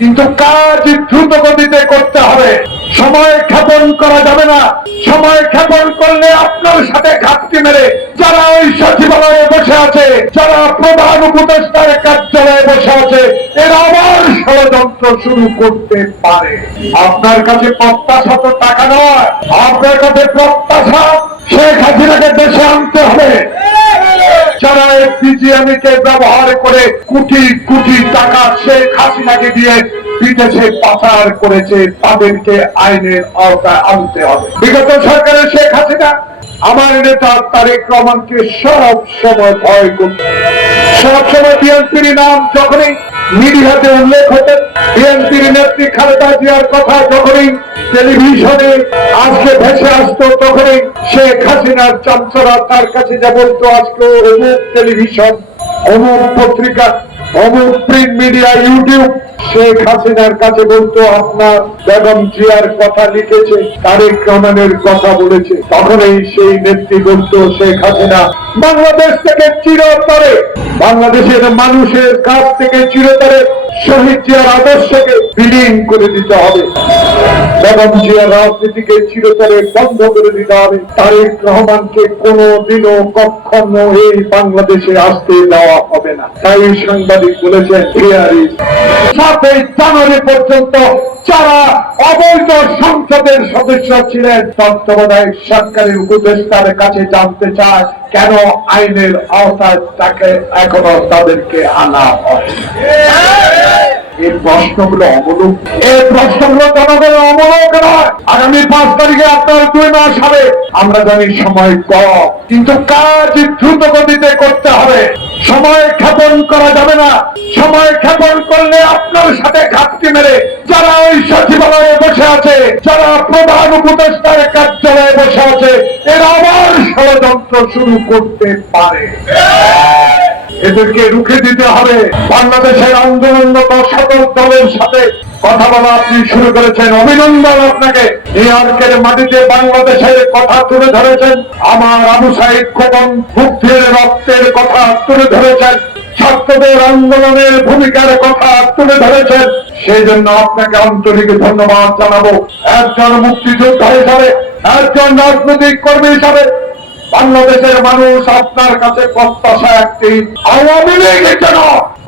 কিন্তু কাজ দ্রুত গতিতে করতে হবে, সময় ক্ষেপণ করা যাবে না। সময় ক্ষেপণ করলে আপনার সাথে ঘাটতি মেরে যারা ওই সচিবালয়ে বসে আছে, যারা প্রধান উপদেষ্টার কার্যালয়ে বসে আছে, এরা আবার ষড়যন্ত্র শুরু করতে পারে। আপনার কাছে প্রত্যাশা তো টাকা নয়, আপনার কাছে প্রত্যাশা শেখ হাসিনাকে দেশে আনতে হবে। যারা বিজিএমকে ব্যবহার করে কোটি কোটি টাকা শেখ হাসিনাকে দিয়ে বিদেশে পাচার করেছে, তাদেরকে আইনের আওতায় আনতে হবে। বিগত সরকারের শেখ হাসিনা আমার নেতা তারেক রহমানকে সব সময় ভয় করত। সব সময় বিএনপির নাম যখনই মিডিয়াতে উল্লেখ হতো, বিএনপির নেত্রী খালেদা জিয়ার কথা যখনই টেলিভিশনে আজকে ভেসে আসতো, তখনই শেখ হাসিনার চামচারা তার কাছে যা বলতো, আজকে অমুক টেলিভিশন, অমুক পত্রিকা, অমুক প্রিন্ট মিডিয়া, ইউটিউব শেখ হাসিনার কাছে বলতো আপনার বেগম জিয়ার কথা লিখেছে, তারেক রহমানের কথা বলেছে। তখনই সেই নেত্রী বলতো শেখ হাসিনা বাংলাদেশ থেকে চিরতরে, বাংলাদেশের মানুষের কাছ থেকে চিরতরে শহীদ জিয়ার আদর্শকে বিলীন করে দিতে হবে, বেগম জিয়ার রাজনীতিকে চিরতরে বন্ধ করে দিতে হবে। তারেক রহমানকে কোনোদিনও কখনো এই বাংলাদেশে আসতে দেওয়া হবে না। তাই সাংবাদিক বলেছেন, 7 জানুয়ারি পর্যন্ত যারা অবৈধ সংসদের সদস্য ছিলেন, তত্ত্বাবধায়ক সরকারের উপদেষ্টার কাছে জানতে চায় কেন আইনের আওতায় তাকে এখনো তাদেরকে আনা হয়। এই প্রশ্নগুলো অমূলক, এই প্রশ্নগুলো জনগণের অমূলক নয়। আগামী 5 তারিখে আপনার 2 মাস হবে, আমরা জানি সময় কম, কিন্তু কাজ দ্রুত গতিতে করতে হবে। সময় ক্ষেপণ করা যাবে না। সময় ক্ষেপণ করলে আপনার সাথে ঘাটতি মেরে যারা ওই সচিবালয়ে বসে আছে, যারা প্রধান উপদেষ্টার কার্যালয়ে বসে আছে, এরা আবার ষড়যন্ত্র শুরু করতে পারে। এদেরকে রুখে দিতে হবে। বাংলাদেশের আন্দোলনরত সকল দলের সাথে কথা বলা আপনি শুরু করেছেন, অভিনন্দন আপনাকে। নিউ ইয়র্কের মাটিতে বাংলাদেশের কথা তুলে ধরেছেন, আমার আবু সাইদ খোকন মুক্তির রক্তের কথা তুলে ধরেছেন, ছাত্রদের আন্দোলনের ভূমিকার কথা তুলে ধরেছেন। সেই জন্য আপনাকে আন্তরিক ধন্যবাদ জানাবো। একজন মুক্তিযোদ্ধা হিসাবে, একজন রাজনৈতিক কর্মী হিসাবে বাংলাদেশের মানুষ আপনার কাছে প্রত্যাশা একটি, আওয়ামী লীগ যেন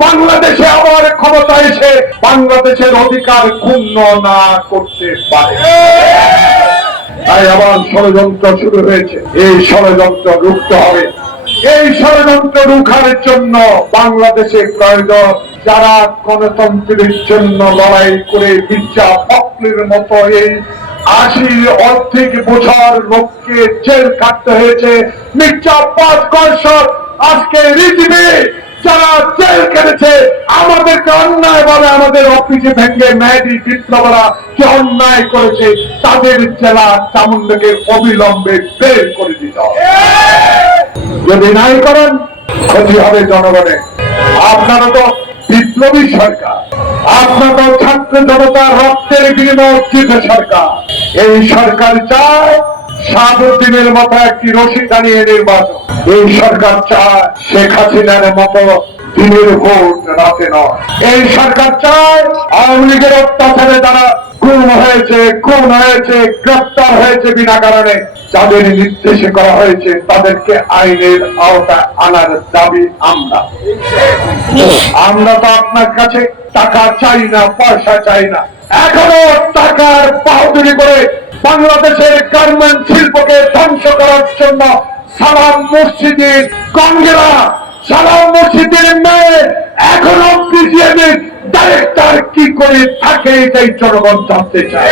বাংলাদেশে আবার ক্ষমতা এসে বাংলাদেশের অধিকার ক্ষুণ্ণ না করতে পারে। তাই আবার ষড়যন্ত্র শুরু হয়েছে, এই ষড়যন্ত্র রুখতে হবে। এই ষড়যন্ত্র রুখার জন্য বাংলাদেশে প্রয়োজন যারা গণতন্ত্রের জন্য লড়াই করে মির্জা ফখরুলের মতো এই 80 অর্ধেক বছর লোককে জেল কাটতে হয়েছে, মির্জা 5 বছর আজকে রিজিমে যারা জেল কেটেছে, আমাদেরকে অন্যায় বলে আমাদের অফিসে ভেঙে মেহেদী বিপ্লবরা যে অন্যায় করেছে, তাদের জেলা চামুন্ডাকে অবিলম্বে বের করে দিতে হবে। যদি নাই করেন ক্ষতি হবে জনগণের। আপনারা তো বিপ্লবী সরকার, আপনারা তো ছাত্র জনতার রক্তের বিনিময়ে অর্জিত সরকার। এই সরকার চায় শাহাবুদ্দিনের মতো একটি রশি টানিয়ে নির্বাচন। এই সরকার চায় শেখ হাসিনার মতো দিনের ভোট রাতে নয়। এই সরকার চায় আওয়ামী লীগের অত্যাচারে যারা খুন হয়েছে, গ্রেপ্তার হয়েছে বিনা কারণে, যাদের নির্দেশে করা হয়েছে, তাদেরকে আইনের আওতায় আনার দাবি আমরা তো আপনার কাছে টাকা চাই না, পয়সা চাই না। এখনো টাকার বাহাদুরি করে বাংলাদেশের গার্মেন্ট শিল্পকে ধ্বংস করার জন্য সালাম মসজিদের কঙ্গেরা, সালাম মসজিদের মেয়ে এখনো বিজিএমের ডাইরেক্টর কি করে থাকে, এটাই জনগণ জানতে চায়।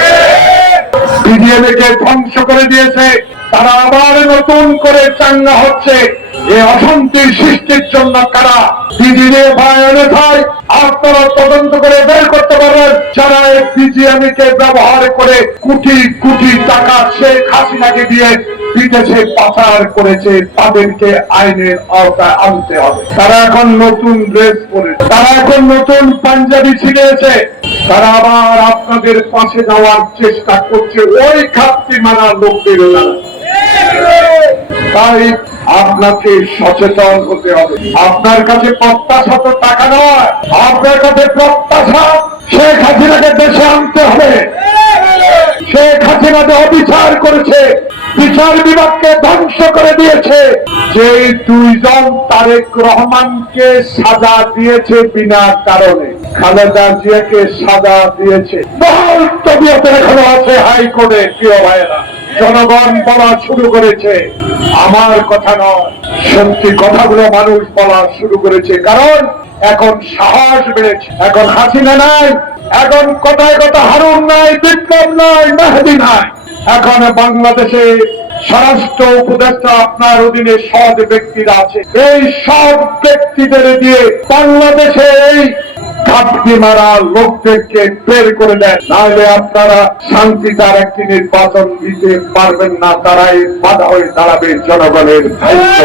বিজিএমকে ধ্বংস করে দিয়েছে, তারা আবার নতুন করে চাঙ্গা হচ্ছে। এই অশান্তির সৃষ্টির জন্য কারা বিজিএমকে আপনারা তদন্ত করে বের করতে পারবেন। যারা এই বিজিএমকে ব্যবহার করে কোটি কোটি টাকা শেখ হাসিনাকে দিয়ে বিদেশে পাচার করেছে, তাদেরকে আইনের আওতায় আনতে হবে। তারা এখন নতুন ড্রেস পরেছে, তারা এখন নতুন পাঞ্জাবি ছিঁড়েছে, তারা আবার আপনাদের পাশে যাওয়ার চেষ্টা করছে ওই খাপটি মানার লোকদের। তাই আপনাকে সচেতন হতে হবে। আপনার কাছে প্রত্যাশা তো টাকা নয়, আপনার কাছে প্রত্যাশা শেখ হাসিনাকে দেশে আনতে হবে। শেখ হাসিনা যে অবিচার করেছে, বিচার বিভাগকে ধ্বংস করে দিয়েছে, যে দুইজন তারেক রহমানকে সাজা দিয়েছে বিনা কারণে, খালেদা জিয়াকে সাজা দিয়েছে, বহু তবিয়তে এখনো আছে হাইকোর্টে। প্রিয় ভাইয়েরা, জনগণ বলা শুরু করেছে, আমার কথা নয়, সত্যি কথাগুলো মানুষ বলা শুরু করেছে। কারণ এখন সাহস বেড়েছে, এখন হাসিনা নাই, এখন কথায় কথা হারুন নাই, বিপ্লব নাই, মেহেদী নাই। এখন বাংলাদেশে স্বরাষ্ট্র উপদেষ্টা আপনার অধীনে সৎ ব্যক্তিরা আছে। এই সব ব্যক্তিদের দিয়ে বাংলাদেশে এই ঘাটতি মারা লোকদেরকে বের করে দেন, নাহলে আপনারা শান্তিদার একটি নির্বাচন দিতে পারবেন না। তারাই বাধা হয়ে দাঁড়াবে জনগণের দায়িত্ব।